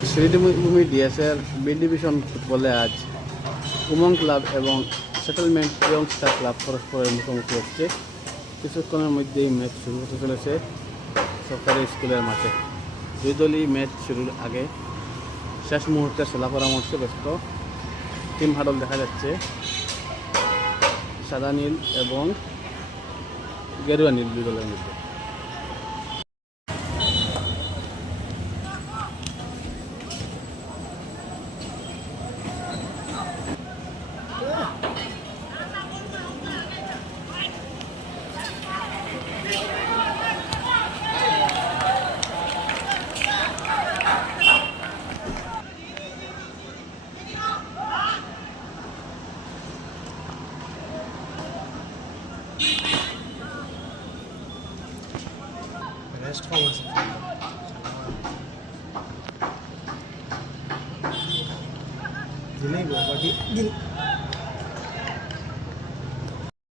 Sreebhumi DSL B division ফুটবলে আজ Umang club এবং সেটেলমেন্ট ইয়ং স্টার ক্লাব পরস্পরের মুখোমুখি হচ্ছে। কিছুক্ষণের মধ্যেই ম্যাচ শুরু হতে চলেছে সরকারি স্কুলের মাঠে। দুই দলই ম্যাচ শুরুর আগে শেষ মুহূর্তে খেলা পরামর্শে ব্যস্ত। টিম হাডল দেখা যাচ্ছে সাদা নীল এবং গেরুয়া নীল দুই দলের মধ্যে। Rest kau masih. Jadi gua bagi.